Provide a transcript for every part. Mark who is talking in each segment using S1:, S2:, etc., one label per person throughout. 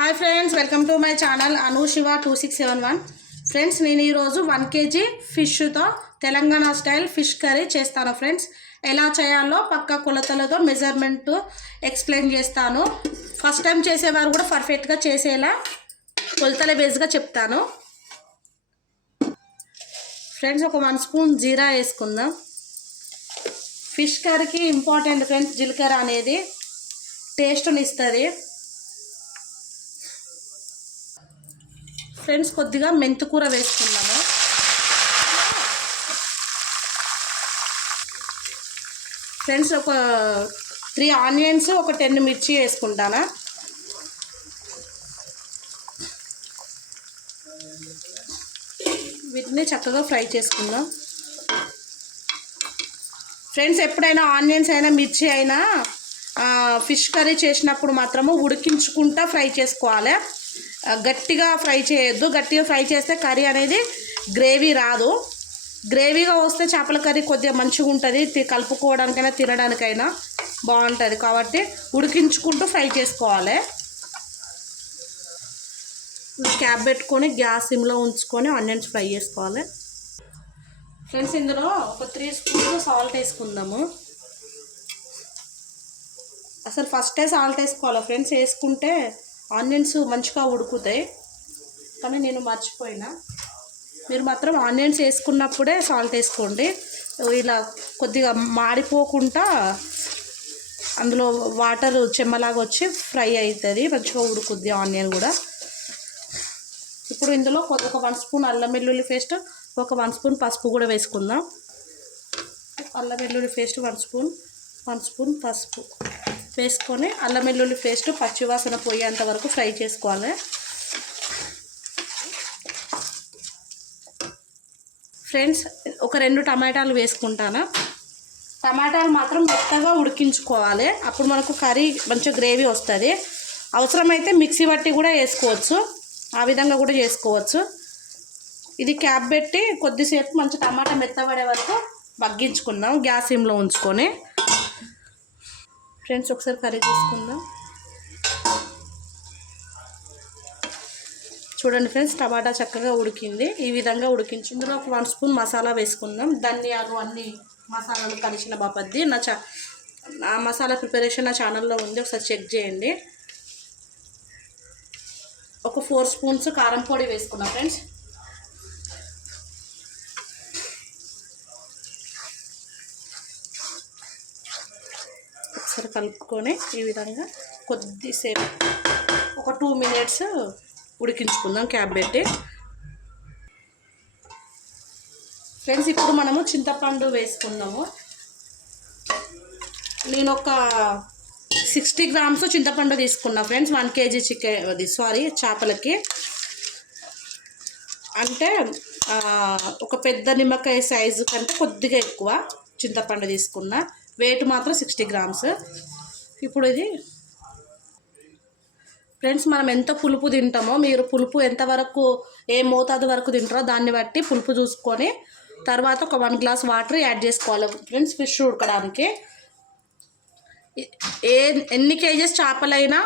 S1: Hi friends welcome to my channel Anu Shiva two six seven one friends నేను ఈరోజు one KG ఫిష్తో Telangana style fish curry చేస్తాను friends ఎలా చేయాలో పక్క కొలతలతో మెజర్మెంట్ ఎక్స్ప్లెయిన్ చేస్తాను. ఫస్ట్ టైం చేసేవారు కూడా పర్ఫెక్ట్గా చేసేలా కొలతల బేస్గా చెప్తాను. ఫ్రెండ్స్ ఒక వన్ స్పూన్ జీరా వేసుకుందాం. ఫిష్ కర్రీకి ఇంపార్టెంట్ ఫ్రెండ్స్ జీలకర్ర అనేది టేస్ట్ని ఇస్తుంది. ఫ్రెండ్స్ కొద్దిగా మెంతుకూర వేసుకున్నాము ఫ్రెండ్స్ ఒక త్రీ ఆనియన్స్ ఒక టెన్ మిర్చి వేసుకుంటానా? వీటిని చక్కగా ఫ్రై చేసుకుందాం. ఫ్రెండ్స్ ఎప్పుడైనా ఆనియన్స్ అయినా మిర్చి అయినా ఫిష్ కర్రీ చేసినప్పుడు మాత్రము ఉడికించుకుంటా ఫ్రై చేసుకోవాలి. గట్టిగా ఫ్రై చేయొద్దు. గట్టిగా ఫ్రై చేస్తే కర్రీ అనేది గ్రేవీ రాదు. గ్రేవీగా వస్తే చేపల కర్రీ కొద్దిగా మంచిగా ఉంటుంది. కలుపుకోవడానికైనా తినడానికైనా బాగుంటుంది. కాబట్టి ఉడికించుకుంటూ ఫ్రై చేసుకోవాలి. క్యాప్ పెట్టుకొని గ్యాస్ సిమ్లో ఉంచుకొని ఆనియన్స్ ఫ్రై చేసుకోవాలి. ఫ్రెండ్స్ ఇందులో ఒక త్రీ స్పూన్స్ సాల్ట్ వేసుకుందాము. అసలు ఫస్టే సాల్ట్ వేసుకోవాలి. ఫ్రెండ్స్ వేసుకుంటే ఆనియన్స్ మంచిగా ఉడుకుతాయి. కానీ నేను మర్చిపోయినా. మీరు మాత్రం ఆనియన్స్ వేసుకున్నప్పుడే సాల్ట్ వేసుకోండి. ఇలా కొద్దిగా మాడిపోకుండా అందులో వాటర్ చెమ్మలాగా వచ్చి ఫ్రై అవుతుంది. మంచిగా ఉడుకుద్ది ఆనియన్ కూడా. ఇప్పుడు ఇందులో ఒక వన్ స్పూన్ అల్లం వెల్లుల్లి పేస్ట్ ఒక వన్ స్పూన్ పసుపు కూడా వేసుకుందాం. అల్లం వెల్లుల్లి paste one spoon one spoon పసుపు. వేసుకొని అల్లం వెల్లుల్లి పేస్ట్ పచ్చివాసన పోయేంత వరకు ఫ్రై చేసుకోవాలి. ఫ్రెండ్స్ ఒక రెండు టమాటాలు వేసుకుంటాను. టమాటాలు మాత్రం మెత్తగా ఉడికించుకోవాలి. అప్పుడు మనకు కర్రీ మంచిగా గ్రేవీ వస్తుంది. అవసరమైతే మిక్సీ బట్టి కూడా వేసుకోవచ్చు. ఆ విధంగా కూడా చేసుకోవచ్చు. ఇది క్యాప్ పెట్టి కొద్దిసేపు మంచి టమాటా మెత్తబడే వరకు బగ్గించుకుందాం గ్యాస్ సిమ్లో ఉంచుకొని. ఫ్రెండ్స్ ఒకసారి కర్రీ చూసుకుందాం చూడండి ఫ్రెండ్స్ టమాటా చక్కగా ఉడికింది. ఈ విధంగా ఉడికించి ఇందులో ఒక వన్ స్పూన్ మసాలా వేసుకుందాం. ధనియాలు అన్ని మసాలాలు కలిసిన బాపద్ది. నా చా నా మసాలా ప్రిపరేషన్ నా ఛానల్లో ఉంది. ఒకసారి చెక్ చేయండి. ఒక ఫోర్ స్పూన్స్ కారం పొడి వేసుకున్నాం ఫ్రెండ్స్. ఒకసారి కలుపుకొని ఈ విధంగా కొద్దిసేపు ఒక టూ మినిట్స్ ఉడికించుకుందాం క్యాప్ పెట్టి. ఫ్రెండ్స్ ఇప్పుడు మనము చింతపండు వేసుకుందాము. నేను ఒక సిక్స్టీ గ్రామ్స్ చింతపండు తీసుకున్నా ఫ్రెండ్స్ వన్ కేజీ చికెన్ అది సారీ చేపలకి. అంటే ఒక పెద్ద నిమ్మకాయ సైజు కంటే కొద్దిగా ఎక్కువ చింతపండు తీసుకున్నా. వెయిట్ మాత్రం సిక్స్టీ గ్రామ్స్ ఇప్పుడు ఇది. ఫ్రెండ్స్ మనం ఎంత పులుపు తింటామో మీరు పులుపు ఎంతవరకు ఏ మోతాదు వరకు తింటారో దాన్ని బట్టి పులుపు చూసుకొని తర్వాత ఒక వన్ గ్లాస్ వాటర్ యాడ్ చేసుకోవాలి. ఫ్రెండ్స్ ఫిష్ ఉడకడానికి. ఏ ఎన్ని కేజెస్ చేపలైనా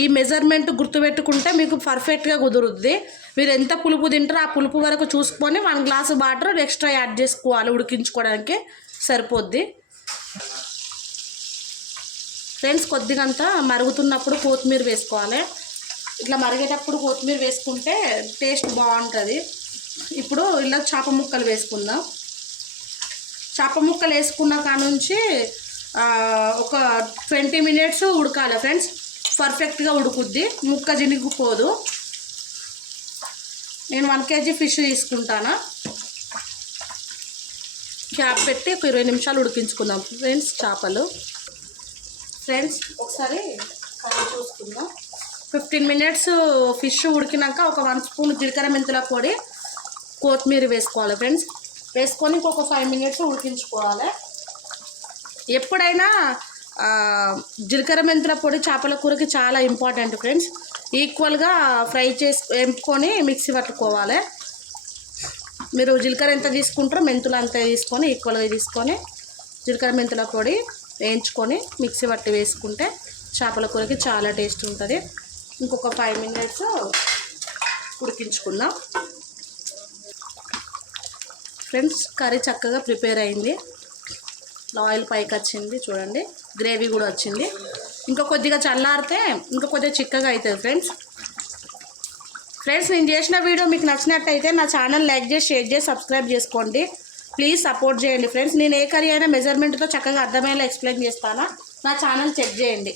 S1: ఈ మెజర్మెంట్ గుర్తుపెట్టుకుంటే మీకు పర్ఫెక్ట్గా కుదురుద్ది. మీరు ఎంత పులుపు తింటారో ఆ పులుపు వరకు చూసుకొని one glass water extra add చేసుకోవాలి ఉడికించుకోవడానికి సరిపోద్ది. ఫ్రెండ్స్ కొద్దిగా అంతా మరుగుతున్నప్పుడు కొత్తిమీర వేసుకోవాలి. ఇట్లా మరిగేటప్పుడు కొత్తిమీర వేసుకుంటే టేస్ట్ బాగుంటుంది. ఇప్పుడు ఇలా చేప ముక్కలు వేసుకుందాం. చేప ముక్కలు వేసుకున్న కానుంచి ఒక ట్వంటీ మినిట్స్ ఉడకాలి ఫ్రెండ్స్. పర్ఫెక్ట్గా ఉడుకుద్ది. ముక్క జినిగిపోదు నేను వన్ కేజీ ఫిష్ తీసుకుంటాను. క్యాప్ పెట్టి ఒక ఇరవై నిమిషాలు ఉడికించుకుందాం ఫ్రెండ్స్ చేపలు. ఫ్రెండ్స్ ఒకసారి కర్రీ చూసుకుందాం. ఫిఫ్టీన్ మినిట్స్ ఫిష్ ఉడికినాక ఒక వన్ స్పూన్ జీలకర్ర మెంతుల పొడి కొత్తిమీర వేసుకోవాలి ఫ్రెండ్స్. వేసుకొని ఇంకొక ఫైవ్ మినిట్స్ ఉడికించుకోవాలి. ఎప్పుడైనా జీలకర్ర మెంతుల పొడి చేపల కూరకి చాలా ఇంపార్టెంట్ ఫ్రెండ్స్. ఈక్వల్గా ఫ్రై చేసి ఎంపుకొని మిక్సీ పట్టుకోవాలి. మీరు జీలకర్ర ఎంత తీసుకుంటారో మెంతులు అంత తీసుకొని ఈక్వల్గా తీసుకొని జీలకర్ర మెంతుల పొడి వేయించుకొని మిక్సీ పట్టి వేసుకుంటే చేపల కూరకి చాలా టేస్ట్ ఉంటుంది. ఇంకొక ఫైవ్ మినిట్స్ ఉడికించుకుందాం. ఫ్రెండ్స్ కర్రీ చక్కగా ప్రిపేర్ అయింది. ఆయిల్ పైకి వచ్చింది చూడండి. గ్రేవీ కూడా వచ్చింది. ఇంకా కొద్దిగా చల్లారితే ఇంకా కొద్దిగా చిక్కగా అవుతుంది ఫ్రెండ్స్. ఫ్రెండ్స్ నేను చేసిన వీడియో మీకు నచ్చినట్టయితే నా ఛానల్ లైక్ చేసి షేర్ చేసి సబ్స్క్రైబ్ చేసుకోండి. ప్లీజ్ సపోర్ట్ చేయండి ఫ్రెండ్స్. నేను ఏ కర్రీ అయినా మెజర్మెంట్తో చక్కగా అర్థమయ్యేలా ఎక్స్ప్లెయిన్ చేస్తాను? నా ఛానల్ చెక్ చేయండి.